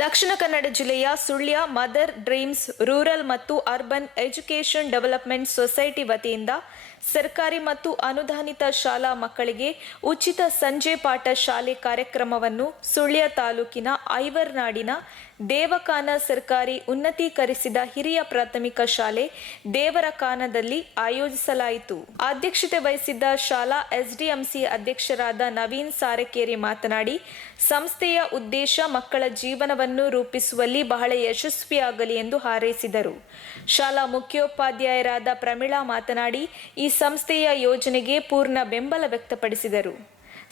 ದಕ್ಷಿಣ ಕನ್ನಡ ಜಿಲ್ಲೆಯ Sullia mother dreams rural ಮತ್ತು urban education development society ವತಿಯಿಂದ ಸರ್ಕಾರಿ ಮತ್ತು ಅನುದಾನಿತ ಶಾಲಾ ಮಕ್ಕಳಿಗೆ ಉಚಿತ ಸಂಜೆ ಪಾಠ ಶಾಲೆ ಕಾರ್ಯಕ್ರಮವನ್ನು ಸುಳ್ಯ ತಾಲೂಕಿನ ಐವರ್ನಾಡಿನ ದೇವಕಾನ ಸರ್ಕಾರಿ ಉನ್ನತೀಕರಿಸಿದ ಹಿರಿಯ ಪ್ರಾಥಮಿಕ ಶಾಲೆ ದೇವರಕಾನದಲ್ಲಿ ಆಯೋಜಿಸಲಾಯಿತು. ಅಧ್ಯಕ್ಷತೆ ವಹಿಸಿದ್ದ ಶಾಲಾ ಎಸ್ಡಿಎಂಸಿ ಅಧ್ಯಕ್ಷರಾದ ನವೀನ್ ಸಾರೆಕೇರಿ ಮಾತನಾಡಿ, ಸಂಸ್ಥೆಯ ಉದ್ದೇಶ ಮಕ್ಕಳ ಜೀವನವನ್ನು ರೂಪಿಸುವಲ್ಲಿ ಬಹಳ ಯಶಸ್ವಿಯಾಗಲಿ ಎಂದು ಹಾರೈಸಿದರು. ಶಾಲಾ ಮುಖ್ಯೋಪಾಧ್ಯಾಯರಾದ ಪ್ರಮೀಳಾ ಮಾತನಾಡಿ, ಈ ಸಂಸ್ಥೆಯ ಯೋಜನೆಗೆ ಪೂರ್ಣ ಬೆಂಬಲ ವ್ಯಕ್ತಪಡಿಸಿದರು.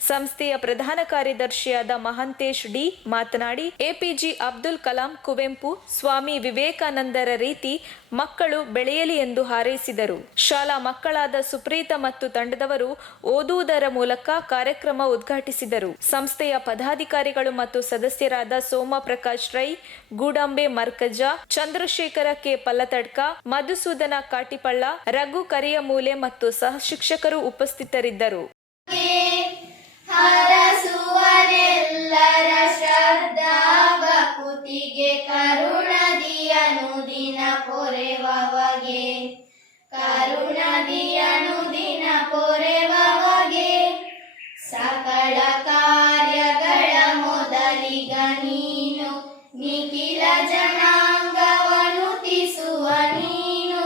ಸಂಸ್ಥೆಯ ಪ್ರಧಾನ ಕಾರ್ಯದರ್ಶಿಯಾದ ಮಹಂತೇಶ್ ಡಿ ಮಾತನಾಡಿ, ಎಪಿಜೆ ಅಬ್ದುಲ್ ಕಲಾಂ, ಕುವೆಂಪು, ಸ್ವಾಮಿ ವಿವೇಕಾನಂದರ ರೀತಿ ಮಕ್ಕಳು ಬೆಳೆಯಲಿ ಎಂದು ಹಾರೈಸಿದರು. ಶಾಲಾ ಮಕ್ಕಳಾದ ಸುಪ್ರೀತಾ ಮತ್ತು ತಂಡದವರು ಓದುವುದರ ಮೂಲಕ ಕಾರ್ಯಕ್ರಮ ಉದ್ಘಾಟಿಸಿದರು. ಸಂಸ್ಥೆಯ ಪದಾಧಿಕಾರಿಗಳು ಮತ್ತು ಸದಸ್ಯರಾದ ಸೋಮ ಪ್ರಕಾಶ್ ರೈ, ಗೂಡಂಬೆ ಮರ್ಕಜ, ಚಂದ್ರಶೇಖರ ಕೆ ಪಲ್ಲತಡ್ಕ, ಮಧುಸೂದನ ಕಾಟಿಪಳ್ಳ, ರಘು ಕರಿಯಮೂಲೆ ಮತ್ತು ಸಹ ಶಿಕ್ಷಕರು ಉಪಸ್ಥಿತರಿದ್ದರು. ಹರಸುವರೆಲ್ಲರ ಶ್ರದ್ಧಾ ಭಕುತಿಗೆ ಕರುಣದಿ ಅನುದಿನ ಪೊರೆವಗೆ, ಕರುಣದಿ ಅನುದಿನ ಪೊರೆವಗೆ, ಸಕಲ ಕಾರ್ಯಗಳ ಮೊದಲಿಗ ನೀನು, ನಿಖಿಲ ಜನಾಂಗವನುತಿಸುವ ನೀನು,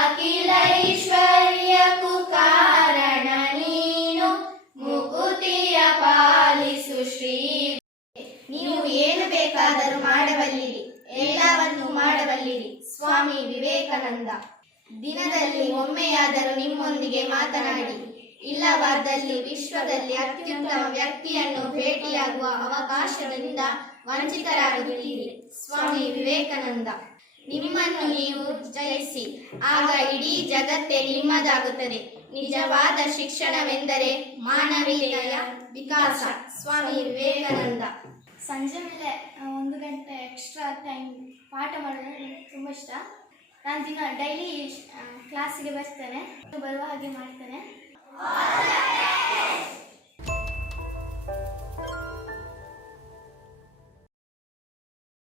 ಅಖಿಲ ಐಶ್ವರ್ಯಕ್ಕೂ ಕಾರಣ ನೀನು, ಮುಕುತಿಯ ಪಾಲಿಸು ಶ್ರೀ. ನೀವು ಏನು ಬೇಕಾದರೂ ಮಾಡಬಲ್ಲಿರಿ, ಎಲ್ಲವನ್ನೂ ಮಾಡಬಲ್ಲಿರಿ. ಸ್ವಾಮಿ ವಿವೇಕಾನಂದ. ದಿನದಲ್ಲಿ ಒಮ್ಮೆಯಾದರೂ ನಿಮ್ಮೊಂದಿಗೆ ಮಾತನಾಡಿ, ಇಲ್ಲವಾದಲ್ಲಿ ವಿಶ್ವದಲ್ಲಿ ಅತ್ಯುತ್ತಮ ವ್ಯಕ್ತಿಯನ್ನು ಭೇಟಿಯಾಗುವ ಅವಕಾಶದಿಂದ ವಂಚಿತರಾಗುತ್ತೀರಿ. ಸ್ವಾಮಿ ವಿವೇಕಾನಂದ. ನಿಮ್ಮನ್ನು ನೀವು ಜಯಿಸಿ, ಆಗ ಇಡೀ ಜಗತ್ತೇ ನಿಮ್ಮದಾಗುತ್ತದೆ. ನಿಜವಾದ ಶಿಕ್ಷಣವೆಂದರೆ ಮಾನವೀಯತೆಯ ವಿಕಾಸ. ಸ್ವಾಮಿ ವಿವೇಕಾನಂದ. ಸಂಜೆ ಮೇಲೆ 1 ಗಂಟೆ ಎಕ್ಸ್ಟ್ರಾ ಟೈಮ್ ಪಾಠ ಮಾಡೋದು ನನಗೆ ತುಂಬ ಇಷ್ಟ. ನಾನು ಡೈಲಿ ಕ್ಲಾಸಿಗೆ ಬರ್ತೇನೆ, ಬರುವ ಹಾಗೆ ಮಾಡ್ತೇನೆ.